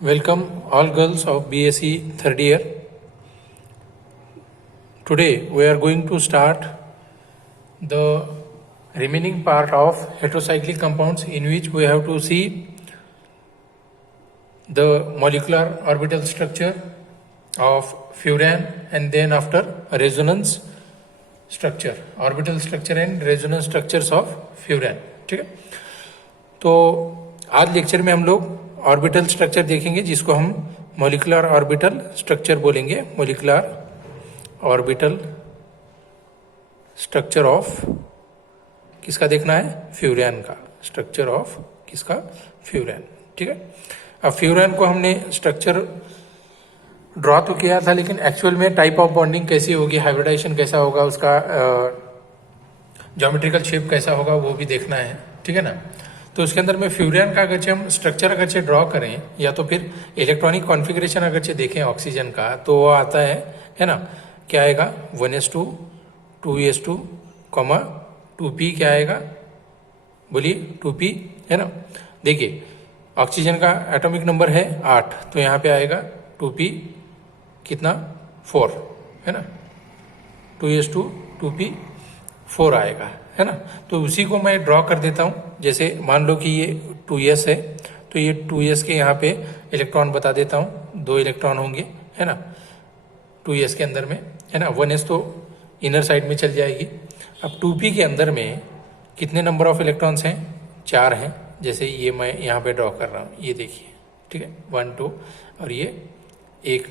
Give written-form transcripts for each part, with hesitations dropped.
Welcome all girls of BSc third year. Today we are going to start the remaining part of heterocyclic compounds, in which we have to see the molecular orbital structure of furan and then after resonance structure, orbital structure and resonance structures of furan. ठीक है, तो आज lecture में हम लोग orbital structure देखेंगे, जिसको हम मॉलिक्यूलर ऑर्बिटल स्ट्रक्चर बोलेंगे। मॉलिक्यूलर ऑर्बिटल स्ट्रक्चर ऑफ किसका देखना है? फ्यूरान का। स्ट्रक्चर ऑफ किसका? फ्यूरान। ठीक है, अब फ्यूरान को हमने स्ट्रक्चर ड्रॉ तो किया था, लेकिन एक्चुअल में टाइप ऑफ बॉन्डिंग कैसी होगी, हाइब्रिडाइजेशन कैसा होगा, उसका ज्योमेट्रिकल शेप कैसा होगा, वो भी देखना है। ठीक है ना। तो उसके अंदर में फ्यूरान का अगरचे हम स्ट्रक्चर अगरचे ड्रॉ करें या तो फिर इलेक्ट्रॉनिक कॉन्फ़िगरेशन अगरचे देखें ऑक्सीजन का, तो वो आता है ना, क्या आएगा? 1s2 2s2 2p क्या आएगा? बोलिए 2p, है ना। देखिए ऑक्सीजन का एटॉमिक नंबर है 8, तो यहाँ पे आएगा 2p कितना? 4, है ना। 2s2 2p 4 आएगा, है ना। तो उसी को मैं ड्रॉ कर देता हूँ। जैसे मान लो कि ये 2s है, तो ये 2s के यहाँ पे इलेक्ट्रॉन बता देता हूँ, 2 इलेक्ट्रॉन होंगे, है ना, 2s के अंदर में, है ना। 1s तो इनर साइड में चल जाएगी। अब 2p के अंदर में कितने नंबर ऑफ इलेक्ट्रॉन्स हैं? 4 हैं। जैसे ये मैं यहाँ पे ड्रॉ कर रहा हूँ, ये देखिए। ठीक है, 1 2, और ये एक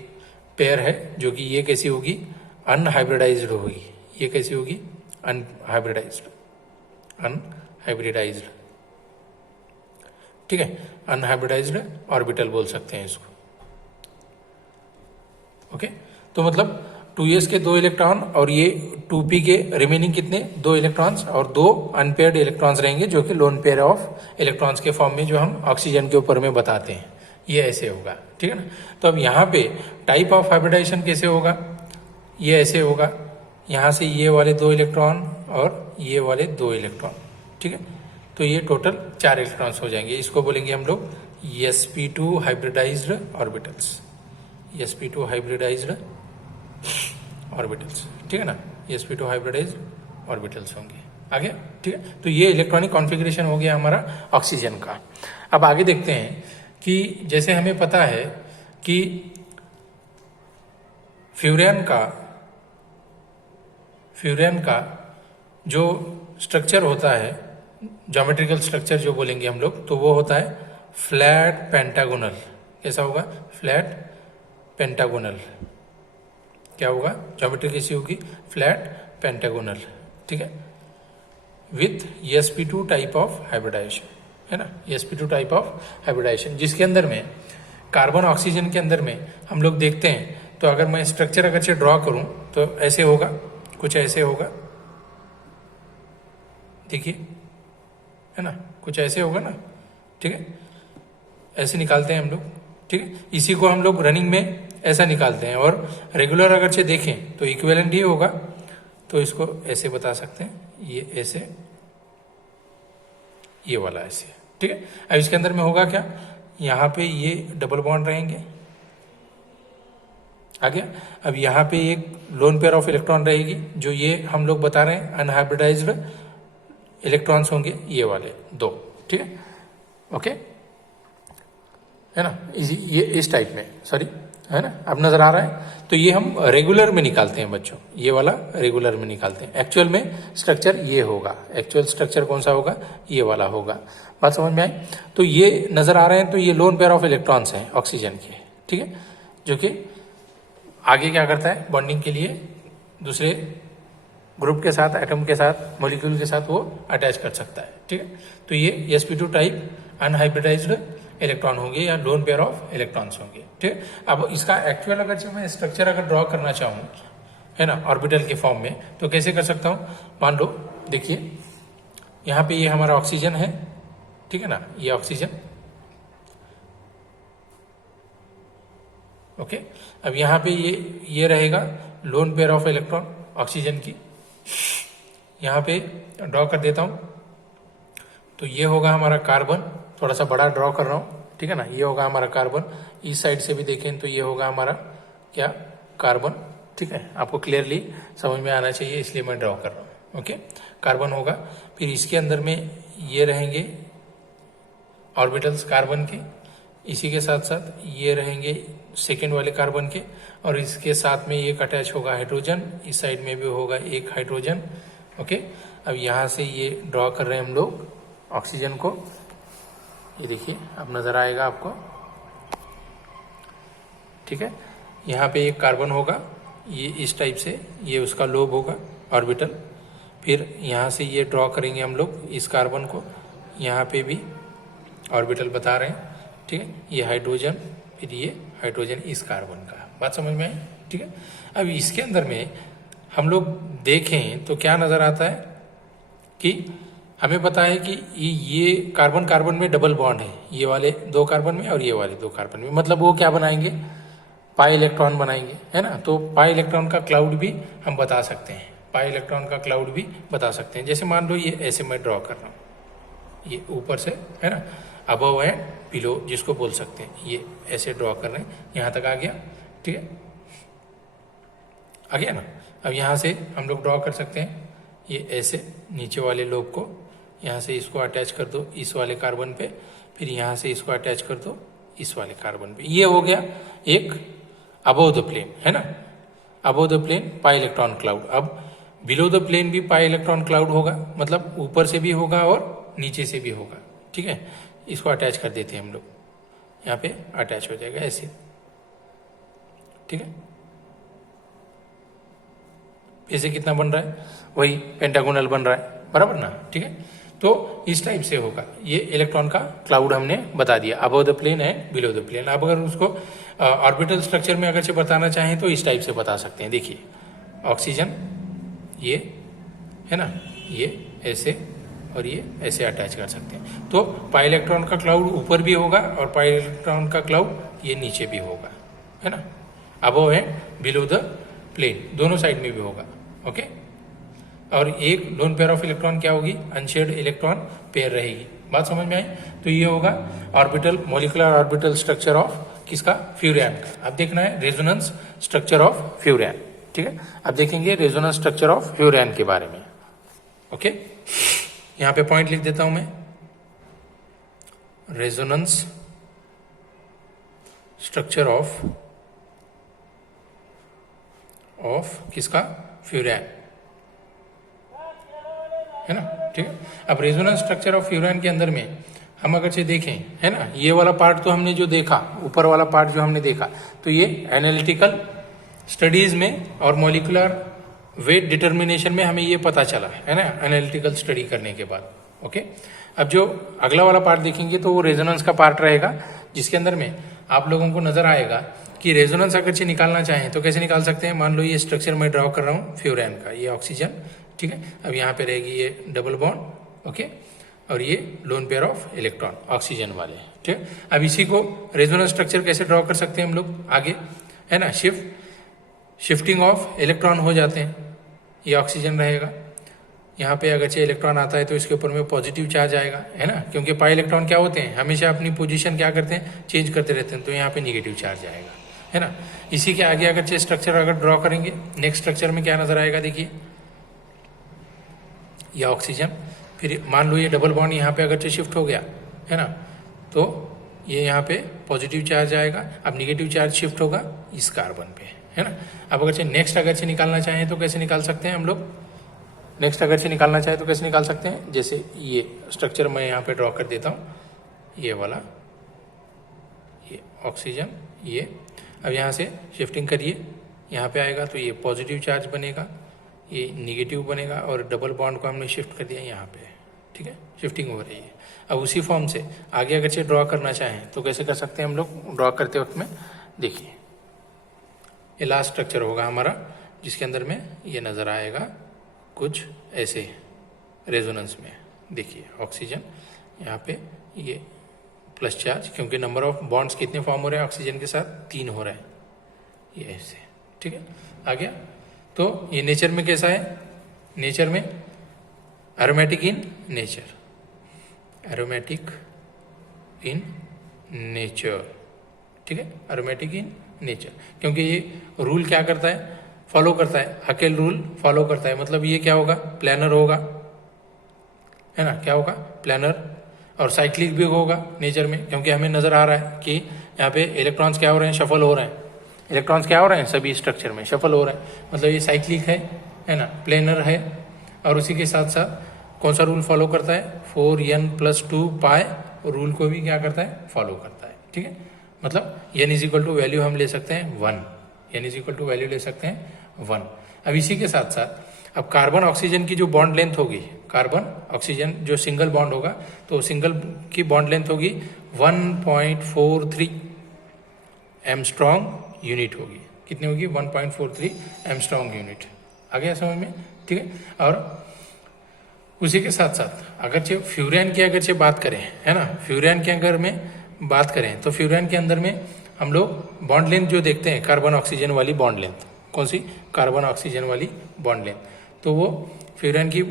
पेयर है जो कि ये कैसी होगी? अनहाइब्रिडाइज्ड होगी। ये कैसी होगी? अनहाइब्रिडाइज्ड। अनहाइब्रिडाइज्ड, ठीक है, अनहाइब्रिडाइज्ड ऑर्बिटल बोल सकते हैं इसको। ओके, तो मतलब 2s के 2 इलेक्ट्रॉन और ये 2p के रिमेनिंग कितने? 2 इलेक्ट्रॉन्स, और 2 अनपेयर्ड इलेक्ट्रॉन्स रहेंगे, जो कि लोन पेयर ऑफ इलेक्ट्रॉन्स के फॉर्म में जो हम ऑक्सीजन के ऊपर में बताते हैं। ये ऐसे होगा। ठीक है ना। तो अब यहाँ पे टाइप ऑफ हाइब्रिडाइजेशन कैसे होगा? ये ऐसे होगा, यहाँ से ये वाले 2 इलेक्ट्रॉन और ये वाले 2 इलेक्ट्रॉन। ठीक है, तो ये टोटल 4 इलेक्ट्रॉन्स हो जाएंगे। इसको बोलेंगे हम लोग sp2 hybridised orbitals. sp2 hybridised orbitals, ठीक है ना। sp2 हाइब्रिडाइज्ड ऑर्बिटल्स होंगे आगे। ठीक है, तो ये इलेक्ट्रॉनिक कॉन्फ़िगरेशन हो गया हमारा ऑक्सीजन का। अब आगे देखते हैं कि जैसे हमें पता है कि फ्यूरान का जो स्ट्रक्चर होता है, ज्योमेट्रिकल स्ट्रक्चर जो बोलेंगे हम लोग, तो वो होता है फ्लैट पेंटागोनल। कैसा होगा? Flat pentagonal. क्या होगा? ज्योमेट्री कैसी होगी? Flat pentagonal. ठीक है, with sp2 type of hybridisation, है ना। sp2 टाइप ऑफ हाइब्रिडाइजेशन, जिसके अंदर में कार्बन ऑक्सीजन के अंदर में हम लोग देखते हैं। तो अगर मैं स्ट्रक्चर अगर से ड्रॉ करूं तो ऐसे होगा, कुछ ऐसे होगा। देखिए, है ना, कुछ ऐसे होगा ना। ठीक है, ऐसे निकालते हैं हम लोग। ठीक है, इसी को हम लोग रनिंग में ऐसा निकालते हैं, और रेगुलर अगर से देखें तो इक्विवेलेंट ही होगा। तो इसको ऐसे बता सकते हैं, ये ऐसे, ये वाला ऐसे। ठीक है, अब इसके अंदर में होगा क्या? यहाँ पे ये डबल बॉन्ड रहेंगे, आ गया। अब यहाँ पे एक लोन पेयर ऑफ इलेक्ट्रॉन रहेगी, जो ये हम लोग बता रहे हैं अनहाइब्रिडाइज्ड इलेक्ट्रॉन्स होंगे, ये वाले 2। ठीक है, ओके, है ना। ये इस टाइप में, सॉरी, है ना, अब नजर आ रहा है। तो ये हम रेगुलर में निकालते हैं बच्चों, ये वाला रेगुलर में निकालते हैं। एक्चुअल में स्ट्रक्चर ये होगा। एक्चुअल स्ट्रक्चर कौन सा होगा? ये वाला होगा। बात समझ में आई? तो ये नजर आ रहे हैं, तो ये लोन पेयर ऑफ इलेक्ट्रॉन्स हैं ऑक्सीजन के। ठीक है, जो कि आगे क्या करता है? बॉन्डिंग के लिए दूसरे ग्रुप के साथ, एटम के साथ, मॉलिक्यूल के साथ वो अटैच कर सकता है। ठीक है, तो ये sp2 टाइप अनहाइब्रिडाइज्ड इलेक्ट्रॉन होंगे या लोन पेयर ऑफ इलेक्ट्रॉन्स होंगे। ठीक है, अब इसका एक्चुअल अगर मैं स्ट्रक्चर अगर ड्रॉ करना चाहूँ, है ना, ऑर्बिटल के फॉर्म में, तो कैसे कर सकता हूँ? मान लो, देखिए यहाँ पे ये हमारा ऑक्सीजन है, ठीक है ना, ये ऑक्सीजन। ओके, अब यहाँ पे ये रहेगा lone pair of electron oxygen की। यहाँ पे ड्रॉ कर देता हूँ, तो ये होगा हमारा कार्बन, थोड़ा सा बड़ा ड्रॉ कर रहा हूँ, ठीक है ना। ये होगा हमारा कार्बन, इस साइड से भी देखें तो ये होगा हमारा क्या, कार्बन, ठीक है। आपको क्लियरली समझ में आना चाहिए इसलिए मैं ड्रॉ कर रहा हूँ। ओके, कार्बन होगा, फिर इसके अंदर में ये रहेंगे ऑर्बिटल्स कार्बन के, इसी के साथ साथ ये रहेंगे सेकेंड वाले कार्बन के, और इसके साथ में एक अटैच होगा हाइड्रोजन, इस साइड में भी होगा एक हाइड्रोजन। ओके, अब यहाँ से ये ड्रॉ कर रहे हैं हम लोग ऑक्सीजन को, ये देखिए अब नजर आएगा आपको, ठीक है। यहाँ पे एक कार्बन होगा, ये इस टाइप से, ये उसका लोब होगा ऑर्बिटल। फिर यहाँ से ये ड्रॉ करेंगे हम लोग इस कार्बन को, यहाँ पे भी ऑर्बिटल बता रहे हैं, ठीक है। ये हाइड्रोजन, फिर ये हाइड्रोजन इस कार्बन का, बात समझ में आई, ठीक है। अब इसके अंदर में हम लोग देखें तो क्या नजर आता है कि हमें पता है कि ये कार्बन कार्बन में डबल बॉन्ड है, ये वाले दो कार्बन में और ये वाले दो कार्बन में, मतलब वो क्या बनाएंगे, पाई इलेक्ट्रॉन बनाएंगे, है ना। तो पाई इलेक्ट्रॉन का क्लाउड भी हम बता सकते हैं, पाई इलेक्ट्रॉन का क्लाउड भी बता सकते हैं। जैसे मान लो ये ऐसे मैं ड्रॉ कर रहा हूँ, ये ऊपर से, है ना, अबव एंड बिलो जिसको बोल सकते हैं, ये ऐसे ड्रॉ कर रहे हैं, यहाँ तक आ गया, ठीक है, आ गया ना। अब यहाँ से हम लोग ड्रॉ कर सकते हैं, ये ऐसे नीचे वाले लोब को, यहाँ से इसको अटैच कर दो इस वाले कार्बन पे, फिर यहाँ से इसको अटैच कर दो इस वाले कार्बन पे, ये हो गया एक अबव द प्लेन, है ना, above the plane pi electron cloud. अब बिलो द प्लेन भी पाई इलेक्ट्रॉन क्लाउड होगा, मतलब ऊपर से भी होगा और नीचे से भी होगा, ठीक है। इसको अटैच कर देते हैं हम लोग, यहाँ पे अटैच हो जाएगा ऐसे, ठीक है। ऐसे कितना बन रहा है, वही पेंटागोनल बन रहा है, बराबर ना, ठीक है। तो इस टाइप से होगा, ये इलेक्ट्रॉन का क्लाउड हमने बता दिया, अबव द प्लेन है बिलो द प्लेन। अब अगर उसको ऑर्बिटल स्ट्रक्चर में अगर से बताना चाहें तो इस टाइप से बता सकते हैं, देखिए ऑक्सीजन ये है ना, ये ऐसे और ये ऐसे अटैच कर सकते हैं। तो पाई इलेक्ट्रॉन का क्लाउड ऊपर भी होगा और पाई इलेक्ट्रॉन का क्लाउड ये नीचे भी होगा, है ना, अबव है बिलो द प्लेन, दोनों साइड में भी होगा। ओके, और एक लोन पेयर ऑफ इलेक्ट्रॉन क्या होगी, अनशेयर्ड इलेक्ट्रॉन पेयर रहेगी, बात समझ में आई। तो ये होगा orbital, molecular orbital structure of किसका, फ्यूरियन का। अब देखना है रेजोनेंस स्ट्रक्चर ऑफ फ्यूरियन, ठीक है। अब देखेंगे रेजोनेंस स्ट्रक्चर ऑफ फ्यूरियन के बारे में। ओके, यहां पे पॉइंट लिख देता हूं मैं, रेजोनेंस स्ट्रक्चर ऑफ किसका, फ्यूरियन, है ना, ठीक है। अब रेजोनेंस स्ट्रक्चर ऑफ फ्यूरियन के अंदर में हम अगर से देखें, है ना, ये वाला पार्ट तो हमने जो देखा, ऊपर वाला पार्ट जो हमने देखा, तो ये एनालिटिकल स्टडीज में और मॉलिक्यूलर वेट डिटर्मिनेशन में हमें ये पता चला, है ना, एनालिटिकल स्टडी करने के बाद। ओके, अब जो अगला वाला पार्ट देखेंगे तो वो रेजोनेंस का पार्ट रहेगा, जिसके अंदर में आप लोगों को नजर आएगा कि रेजोनेंस अगर से निकालना चाहें तो कैसे निकाल सकते हैं। मान लो ये स्ट्रक्चर मैं ड्रॉ कर रहा हूँ फ्यूरियन का, ये ऑक्सीजन, ठीक है। अब यहाँ पे रहेगी ये डबल बॉन्ड, ओके, और ये lone pair of electron oxygen वाले, ठीक है। अब इसी को रेजोनेंस स्ट्रक्चर कैसे ड्रॉ कर सकते हैं हम लोग आगे, है ना, शिफ्टिंग ऑफ इलेक्ट्रॉन हो जाते हैं, ये ऑक्सीजन रहेगा, यहाँ पे अगर से इलेक्ट्रॉन आता है तो इसके ऊपर में पॉजिटिव चार्ज आएगा, है ना, क्योंकि पाई इलेक्ट्रॉन क्या होते हैं, हमेशा अपनी पोजीशन क्या करते हैं, चेंज करते रहते हैं, तो यहाँ पे निगेटिव चार्ज आएगा, है ना। इसी के आगे अगर स्ट्रक्चर अगर ड्रॉ करेंगे, नेक्स्ट स्ट्रक्चर में क्या नजर आएगा, देखिए ये ऑक्सीजन, फिर मान लो ये डबल बॉन्ड यहाँ पे अगर से शिफ्ट हो गया, है ना, तो ये यहाँ पे पॉजिटिव चार्ज आएगा, अब निगेटिव चार्ज शिफ्ट होगा इस कार्बन पे, है ना। अब अगर से नेक्स्ट अगर से निकालना चाहें तो कैसे निकाल सकते हैं हम लोग, नेक्स्ट अगर से निकालना चाहें तो कैसे निकाल सकते हैं, जैसे ये स्ट्रक्चर मैं यहाँ पे ड्रॉ कर देता हूँ, ये वाला, ये ऑक्सीजन, ये अब यहाँ से शिफ्टिंग करिए, यहाँ पे आएगा तो ये पॉजिटिव चार्ज बनेगा, ये निगेटिव बनेगा, और डबल बॉन्ड को हमने शिफ्ट कर दिया यहाँ पे, ठीक है, शिफ्टिंग हो रही है। अब उसी फॉर्म से आगे अगर से ड्रॉ करना चाहें तो कैसे कर सकते हैं हम लोग, ड्रॉ करते वक्त में देखिए ये लास्ट स्ट्रक्चर होगा हमारा, जिसके अंदर में ये नज़र आएगा कुछ ऐसे रेजोनेंस में, देखिए ऑक्सीजन, यहाँ पे ये प्लस चार्ज, क्योंकि नंबर ऑफ बॉन्ड्स कितने फॉर्म हो रहे हैं ऑक्सीजन के साथ, 3 हो रहे हैं, ये ऐसे, ठीक है, आ गया। तो ये नेचर में कैसा है, नेचर में aromatic in nature, aromatic in nature, ठीक है, अरोमेटिक इन नेचर, क्योंकि ये रूल क्या करता है, फॉलो करता है, हकेल रूल फॉलो करता है, मतलब ये क्या होगा, प्लानर होगा, है ना, क्या होगा, प्लानर, और साइक्लिक भी होगा नेचर में, क्योंकि हमें नजर आ रहा है कि यहाँ पे इलेक्ट्रॉन्स क्या हो रहे हैं, शफल हो रहे हैं, इलेक्ट्रॉन्स क्या हो रहे हैं, सभी स्ट्रक्चर में शफल हो रहे हैं, मतलब ये साइक्लिक है ना, प्लेनर है, और उसी के साथ साथ कौन सा रूल फॉलो करता है, 4n+2 पाई रूल को भी क्या करता है, फॉलो करता है, ठीक है, मतलब n is equal to value हम ले सकते हैं 1, n is equal to value ले सकते हैं 1। अब इसी के साथ साथ अब कार्बन ऑक्सीजन की जो बॉन्ड लेंथ होगी, कार्बन ऑक्सीजन जो सिंगल बॉन्ड होगा, तो सिंगल की बॉन्ड लेंथ होगी 1.43 एमस्ट्रॉन्ग यूनिट होगी, कितनी होगी, 1.43 एमस्ट्रॉन्ग यूनिट, आ गया समझ में, ठीक है। और उसी के साथ साथ अगरचे फ्यूरेन की अगरचे बात करें, है ना, फ्यूरेन के अगर में बात करें तो फ्यूरेन के अंदर में हम लोग बॉन्ड लेंथ जो देखते हैं, कार्बन ऑक्सीजन वाली बॉन्ड लेंथ, कौन सी, कार्बन ऑक्सीजन वाली बॉन्ड लेंथ, तो वो फ्यूरेन की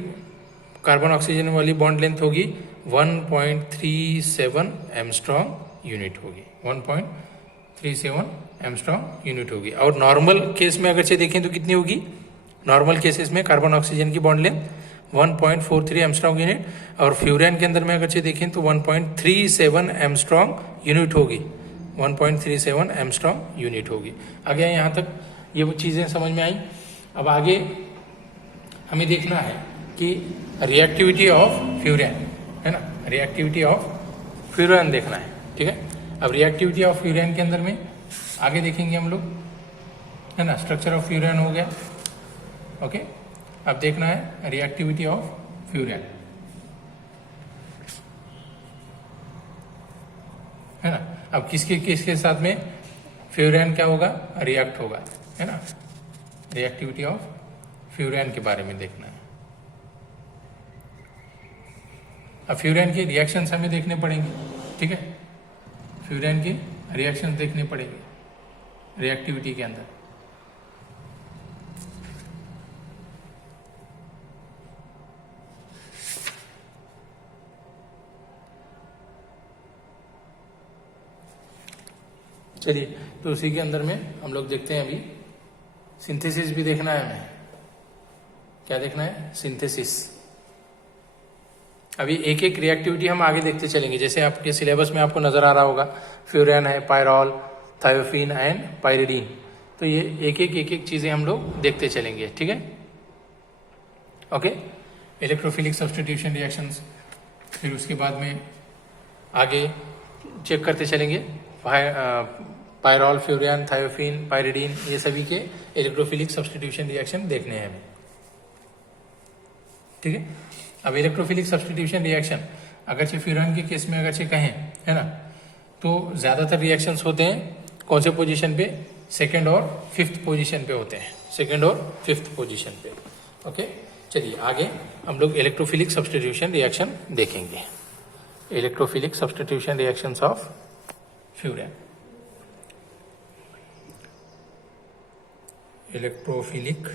कार्बन ऑक्सीजन वाली बॉन्ड लेंथ होगी 1.37 एमस्ट्रॉन्ग यूनिट होगी, 1.37 एमस्ट्रॉन्ग यूनिट होगी। और नॉर्मल केस में अगर से देखें तो कितनी होगी, नॉर्मल केसेस में कार्बन ऑक्सीजन की बॉन्ड लेंथ 1.43 एमस्ट्रॉन्ग यूनिट, और फ्यूरेन के अंदर में अगर से देखें तो 1.37 एमस्ट्रॉन्ग यूनिट होगी, 1.37 एमस्ट्रॉन्ग यूनिट होगी। आ गया यहाँ तक, ये वो चीज़ें समझ में आई। अब आगे हमें देखना है कि रिएक्टिविटी ऑफ फ्यूरेन, है ना, रिएक्टिविटी ऑफ फ्यूरेन देखना है, ठीक है। अब रिएक्टिविटी ऑफ फ्यूरेन के अंदर में आगे देखेंगे हम लोग, है ना, स्ट्रक्चर ऑफ फ्यूरेन हो गया, ओके। अब देखना है रिएक्टिविटी ऑफ फ्यूरेन, है ना। अब किसके किसके साथ में फ्यूरेन क्या होगा, रिएक्ट होगा, है ना, रिएक्टिविटी ऑफ फ्यूरेन के बारे में देखना है। अब फ्यूरेन के रिएक्शंस हमें देखने पड़ेंगे, ठीक है, फ्यूरेन के रिएक्शंस देखने पड़ेंगे रिएक्टिविटी के अंदर। चलिए, तो उसी के अंदर में हम लोग देखते हैं, अभी सिंथेसिस भी देखना है हमें, क्या देखना है, सिंथेसिस। अभी एक एक रिएक्टिविटी हम आगे देखते चलेंगे, जैसे आपके सिलेबस में आपको नजर आ रहा होगा, फ्यूरेन है, पायरॉल, थायोफिन एंड पायरिडीन, तो ये एक एक चीजें हम लोग देखते चलेंगे, ठीक है, ओके। इलेक्ट्रोफिलिक सब्स्टिट्यूशन रिएक्शंस, फिर उसके बाद में आगे चेक करते चलेंगे, पायरॉल, फ्यूरेन, थायोफिन, पायरिडीन, ये सभी के इलेक्ट्रोफिलिक सब्स्टिट्यूशन रिएक्शन देखने हैं हमें, ठीक है। अब इलेक्ट्रोफिलिक सब्स्टिट्यूशन रिएक्शन अगर से फ्यूरेन के केस में अगर से कहें, है ना, तो ज्यादातर रिएक्शंस होते हैं कौन से पोजीशन पे, सेकंड और फिफ्थ पोजीशन पे होते हैं, सेकंड और फिफ्थ पोजीशन पे, ओके। चलिए आगे हम लोग इलेक्ट्रोफिलिक सब्स्टिट्यूशन रिएक्शन देखेंगे, electrophilic substitution reactions of furan. Electrophilic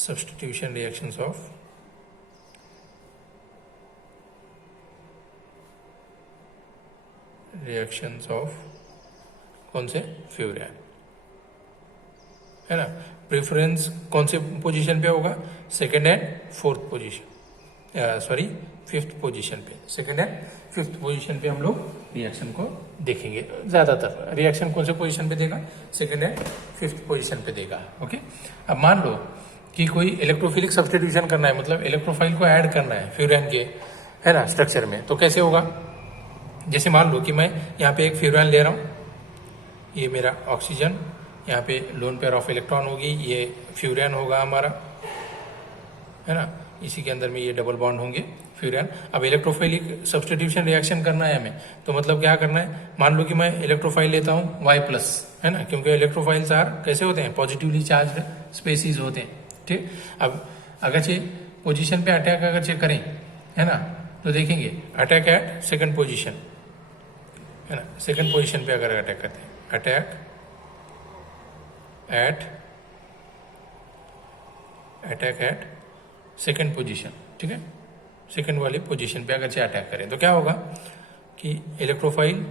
substitution reactions of कौन से, फ्यूरेन, है ना। प्रेफरेंस कौन से पोजीशन पे होगा, second and fourth position, sorry fifth position पे, सेकंड एंड फिफ्थ पोजीशन पे हम लोग रिएक्शन को देखेंगे। ज्यादातर रिएक्शन कौन से पोजीशन पे देगा, सेकंड एंड फिफ्थ पोजीशन पे देगा, ओके। अब मान लो कि कोई इलेक्ट्रोफिलिक सब्स्टिट्यूशन करना है, मतलब इलेक्ट्रोफाइल को ऐड करना है फ्यूरेन के, है ना, स्ट्रक्चर में, तो कैसे होगा, जैसे मान लो कि मैं यहाँ पे एक फ्यूरेन ले रहा हूँ, ये मेरा ऑक्सीजन, यहाँ पे लोन पेयर ऑफ इलेक्ट्रॉन होगी, ये फ्यूरेन होगा हमारा, है ना, इसी के अंदर में ये डबल बॉन्ड होंगे फ्यूरेन। अब इलेक्ट्रोफाइलिक सब्स्टिट्यूशन रिएक्शन करना है हमें, तो मतलब क्या करना है, मान लो कि मैं इलेक्ट्रोफाइल लेता हूँ Y+, है ना, क्योंकि इलेक्ट्रोफाइल्स आर कैसे होते हैं, पॉजिटिवली चार्ज स्पेसीज होते हैं, ठीक। अब अगर से पोजीशन पे अटैक अगर से करें, है ना, तो देखेंगे अटैक एट सेकंड पोजीशन, है ना, सेकंड पोजीशन पे अगर अटैक करते हैं, अटैक एट सेकंड पोजीशन, ठीक है, सेकंड वाली पोजीशन पे अगर से अटैक करें तो क्या होगा कि इलेक्ट्रोफाइल,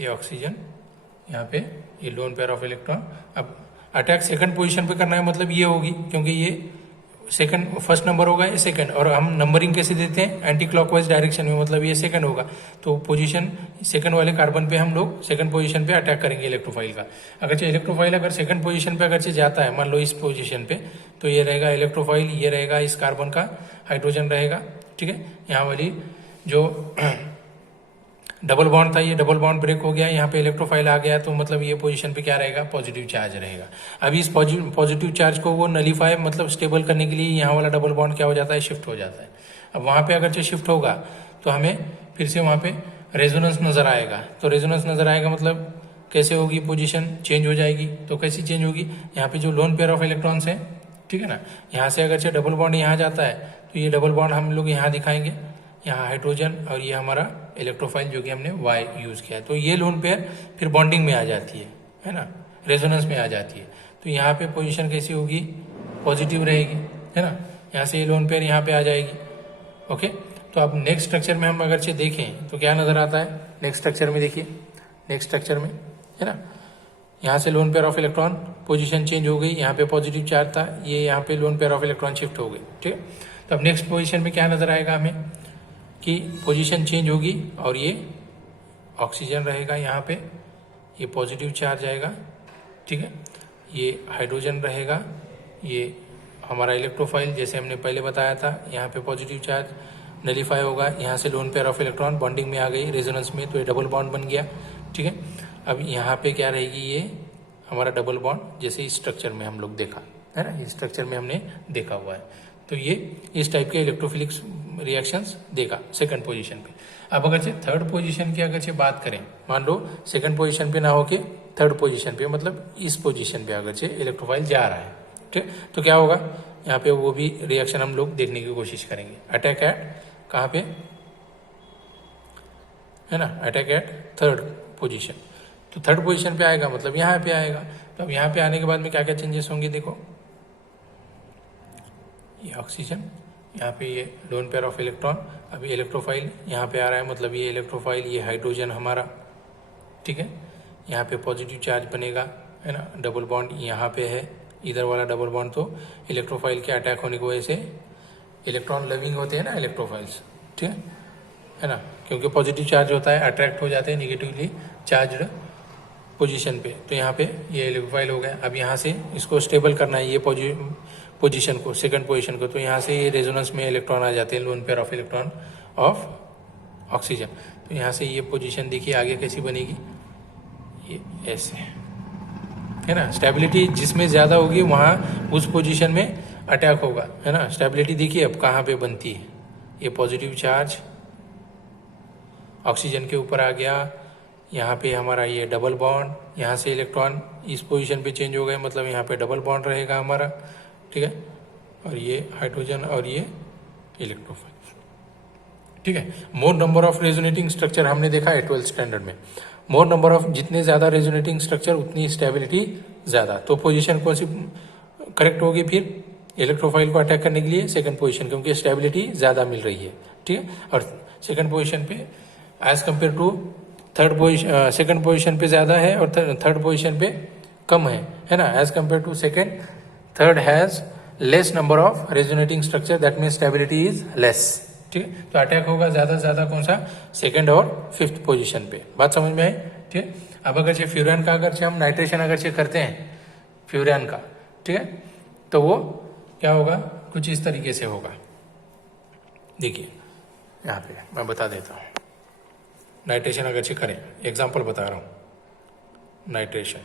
ये ऑक्सीजन, यहाँ पे ये लोन पेयर ऑफ इलेक्ट्रॉन। अब अटैक सेकंड पोजीशन पे करना है, मतलब ये होगी, क्योंकि ये सेकंड, फर्स्ट नंबर होगा ये सेकंड, और हम नंबरिंग कैसे देते हैं एंटी क्लॉकवाइज डायरेक्शन में, मतलब ये सेकंड होगा। तो पोजीशन सेकंड वाले कार्बन पे हम लोग सेकंड पोजीशन पे अटैक करेंगे इलेक्ट्रोफाइल का। अगर इलेक्ट्रोफाइल अगर सेकंड पोजीशन पे अगर जाता है, मान लो इस पोजीशन पे, तो ये रहेगा इलेक्ट्रोफाइल, ये रहेगा इस कार्बन का हाइड्रोजन रहेगा, ठीक है। यहाँ वाली जो डबल बॉन्ड था, ये डबल बॉन्ड ब्रेक हो गया, यहाँ पे इलेक्ट्रोफाइल आ गया, तो मतलब ये पोजीशन पे क्या रहेगा, पॉजिटिव चार्ज रहेगा। अभी इस पॉजिटिव चार्ज को वो नलीफाई, मतलब स्टेबल करने के लिए यहाँ वाला डबल बॉन्ड क्या हो जाता है, शिफ्ट हो जाता है। अब वहाँ पे अगर जो शिफ्ट होगा तो हमें फिर से वहाँ पे रेजोनेंस नजर आएगा। तो रेजोनेंस नजर आएगा मतलब कैसे होगी, पोजीशन चेंज हो जाएगी। तो कैसी चेंज होगी, यहाँ पे जो लोन पेयर ऑफ इलेक्ट्रॉन्स है, ठीक है ना, यहाँ से अगर डबल बॉन्ड यहाँ जाता है तो ये डबल बॉन्ड हम लोग यहाँ दिखाएंगे, यहाँ हाइड्रोजन, और ये हमारा इलेक्ट्रोफाइल जो कि हमने वाई यूज किया है। तो ये लोन पेयर फिर बॉन्डिंग में आ जाती है ना, रेजोनेंस में आ जाती है। तो यहाँ पे पोजीशन कैसी होगी, पॉजिटिव रहेगी, है ना। यहाँ से ये लोन पेयर यहाँ पे आ जाएगी। ओके, तो अब नेक्स्ट स्ट्रक्चर में हम अगर से देखें तो क्या नजर आता है, नेक्स्ट स्ट्रक्चर में देखिए, नेक्स्ट स्ट्रक्चर में, है ना, यहाँ से lone pair of electron position change हो गई, यहाँ पे पॉजिटिव चार्ज था, ये यहाँ पे lone pair of electron shift हो गई, ठीक है। तो अब नेक्स्ट पोजीशन में क्या नजर आएगा हमें कि पोजीशन चेंज होगी, और ये ऑक्सीजन रहेगा यहाँ पे, ये पॉजिटिव चार्ज आएगा, ठीक है, ये हाइड्रोजन रहेगा, ये हमारा इलेक्ट्रोफाइल जैसे हमने पहले बताया था, यहाँ पे पॉजिटिव चार्ज नलीफाई होगा, यहाँ से lone pair of electron bonding में आ गई रेजोनेंस में, तो ये डबल बॉन्ड बन गया, ठीक है। अब यहाँ पे क्या रहेगी, ये हमारा डबल बॉन्ड, जैसे इस स्ट्रक्चर में हम लोग देखा है ना, इस स्ट्रक्चर में हमने देखा हुआ है। तो ये इस टाइप के इलेक्ट्रोफिलिक रिएक्शंस देगा सेकंड पोजीशन पे। अब अगर से थर्ड पोजीशन की अगर से बात करें, मान लो सेकंड पोजीशन पे ना होके थर्ड पोजीशन पे, मतलब इस पोजीशन पे अगर से इलेक्ट्रोफाइल जा रहा है, ठीक, तो क्या होगा, यहाँ पे वो भी रिएक्शन हम लोग देखने की कोशिश करेंगे। अटैक एट कहाँ पे, है ना, अटैक एट थर्ड पोजीशन। तो थर्ड पोजीशन पे आएगा, मतलब यहाँ पे आएगा। तो अब यहाँ पे आने के बाद में क्या क्या चेंजेस होंगे, देखो, ये ऑक्सीजन, यहाँ पे ये लोन पेयर ऑफ इलेक्ट्रॉन, अभी इलेक्ट्रोफाइल यहाँ पे आ रहा है, मतलब ये इलेक्ट्रोफाइल, ये हाइड्रोजन हमारा, ठीक है, यहाँ पे पॉजिटिव चार्ज बनेगा, है ना, डबल बॉन्ड यहाँ पे है, इधर वाला डबल बॉन्ड, तो इलेक्ट्रोफाइल के अटैक होने की वजह से इलेक्ट्रॉन लविंग होते हैं ना इलेक्ट्रोफाइल्स, ठीक है ना, क्योंकि पॉजिटिव चार्ज होता है, अट्रैक्ट हो जाते हैं निगेटिवली चार्ज पोजीशन पे। तो यहाँ पे ये इलेक्ट्रोफाइल हो गया। अब यहाँ से इसको स्टेबल करना है, ये पोजीशन को, सेकंड पोजीशन को, तो यहाँ से ये रेजोनेंस में इलेक्ट्रॉन आ जाते हैं, lone pair of electron of oxygen. तो यहाँ से ये पोजीशन देखिए आगे कैसी बनेगी, ये ऐसे, है ना। स्टेबिलिटी जिसमें ज़्यादा होगी वहाँ उस पोजीशन में अटैक होगा, है ना। स्टेबिलिटी देखिए अब कहाँ पे बनती है, ये पॉजिटिव चार्ज ऑक्सीजन के ऊपर आ गया, यहाँ पे हमारा ये डबल बॉन्ड, यहाँ से इलेक्ट्रॉन इस पोजीशन पे चेंज हो गए, मतलब यहाँ पे डबल बॉन्ड रहेगा हमारा, ठीक है, और ये हाइड्रोजन और ये इलेक्ट्रोफाइल, ठीक है। मोर नंबर ऑफ रेजोनेटिंग स्ट्रक्चर हमने देखा है 12th स्टैंडर्ड में। मोर नंबर ऑफ, जितने ज्यादा रेजोनेटिंग स्ट्रक्चर उतनी स्टेबिलिटी ज्यादा। तो पोजीशन कौन सी करेक्ट होगी फिर इलेक्ट्रोफाइल को अटैक करने के लिए, सेकंड पोजीशन, क्योंकि स्टेबिलिटी ज्यादा मिल रही है, ठीक है। और सेकंड पोजीशन पे as compared to third position, second position पे ज्यादा है और थर्ड पोजीशन पे कम है ना। As compared to second, third has less number of resonating structure, that mean stability is less, ठीक है। तो अटैक होगा ज्यादा से ज्यादा कौन सा, सेकंड और फिफ्थ पोजीशन पे। बात समझ में आई, ठीक है। अब अगर से फ्यूरान का अगर से हम नाइट्रेशन अगर से करते हैं फ्यूरान का, ठीक है, तो वो क्या होगा, कुछ इस तरीके से होगा। देखिए यहाँ पे मैं बता देता हूँ, नाइट्रेशन अगर से करें, एग्जाम्पल बता रहा हूँ, नाइट्रेशन,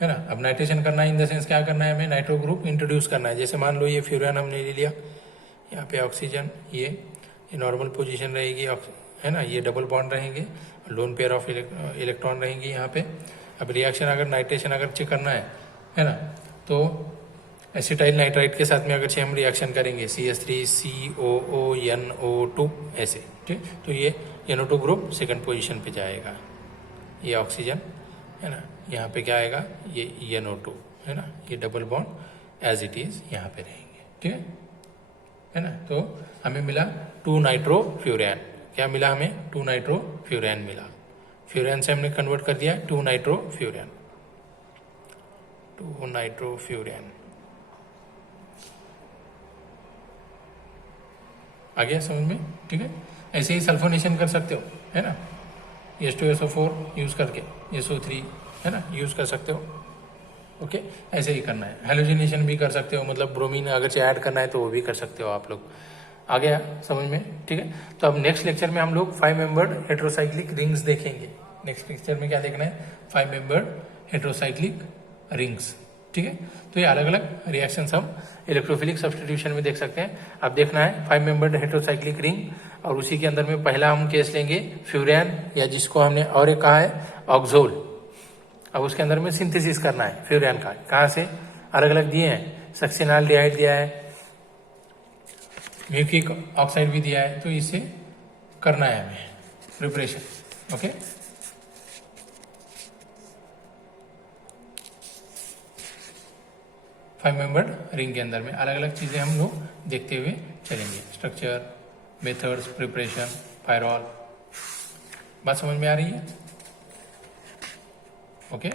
है ना। अब नाइट्रेशन करना इन द सेंस क्या करना है, हमें नाइट्रो ग्रुप इंट्रोड्यूस करना है। जैसे मान लो ये फ्यूरान हमने ले लिया, यहाँ पे ऑक्सीजन, ये नॉर्मल पोजीशन रहेगी, है ना, ये डबल बॉन्ड रहेंगे, लोन पेयर ऑफ इलेक्ट्रॉन रहेंगे यहाँ पे। अब रिएक्शन अगर नाइट्रेशन अगर चेक करना है ना, तो एसिटाइल नाइट्राइट के साथ में अगर हम रिएक्शन करेंगे CH3COO ऐसे, ठीक। तो ये NO2 ग्रुप सेकंड पोजीशन पे जाएगा, ये ऑक्सीजन, है ना, यहाँ पे क्या आएगा, ये NO2, है ना, ये double bond as it is यहाँ पे रहेंगे, ठीक है। है ना। तो हमें मिला 2 नाइट्रोफ्यूरैन। क्या मिला हमें? 2 नाइट्रोफ्यूरैन मिला। फ्यूरैन से हमने कन्वर्ट कर दिया 2 नाइट्रोफ्यूरैन। 2 नाइट्रोफ्यूरैन आ गया समझ में? ठीक है। ऐसे ही सल्फोनेशन कर सकते हो, है ना, H2SO4 यूज करके, SO3, है ना, यूज कर सकते हो। ओके, ऐसे ही करना है। हेलोजिनेशन भी कर सकते हो, मतलब ब्रोमीन अगर से ऐड करना है तो वो भी कर सकते हो आप लोग। आ गया समझ में? ठीक है। तो अब नेक्स्ट लेक्चर में हम लोग 5 मेंबर्ड हेट्रोसाइक्लिक रिंग्स देखेंगे। नेक्स्ट लेक्चर में क्या देखना है? 5 मेंबर्ड हेट्रोसाइक्लिक रिंग्स। ठीक है। तो ये अलग अलग रिएक्शंस हम इलेक्ट्रोफिलिक सब्स्टिट्यूशन में देख सकते हैं। अब देखना है 5 मेंबर्ड हेट्रोसाइक्लिक रिंग, और उसी के अंदर में पहला हम केस लेंगे फ्यूरैन, या जिसको हमने और एक कहा है ऑक्सोल। अब उसके अंदर में सिंथेसिस करना है फ्यूरैन का। कहाँ से? अलग अलग दिए हैं, सक्सिनाल्डिहाइड दिया है, म्यूकिक ऑक्साइड भी दिया है, तो इससे करना है हमें preparation. Okay, five membered ring के अंदर में अलग अलग चीजें हम लोग देखते हुए चलेंगे। Structure, methods, preparation, pyrrole. बात समझ में आ रही है? ओके।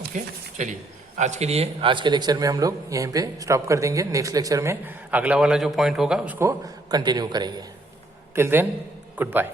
ओके, चलिए आज के लिए, आज के लेक्चर में हम लोग यहीं पे स्टॉप कर देंगे। नेक्स्ट लेक्चर में अगला वाला जो पॉइंट होगा उसको कंटिन्यू करेंगे। Till then, good bye.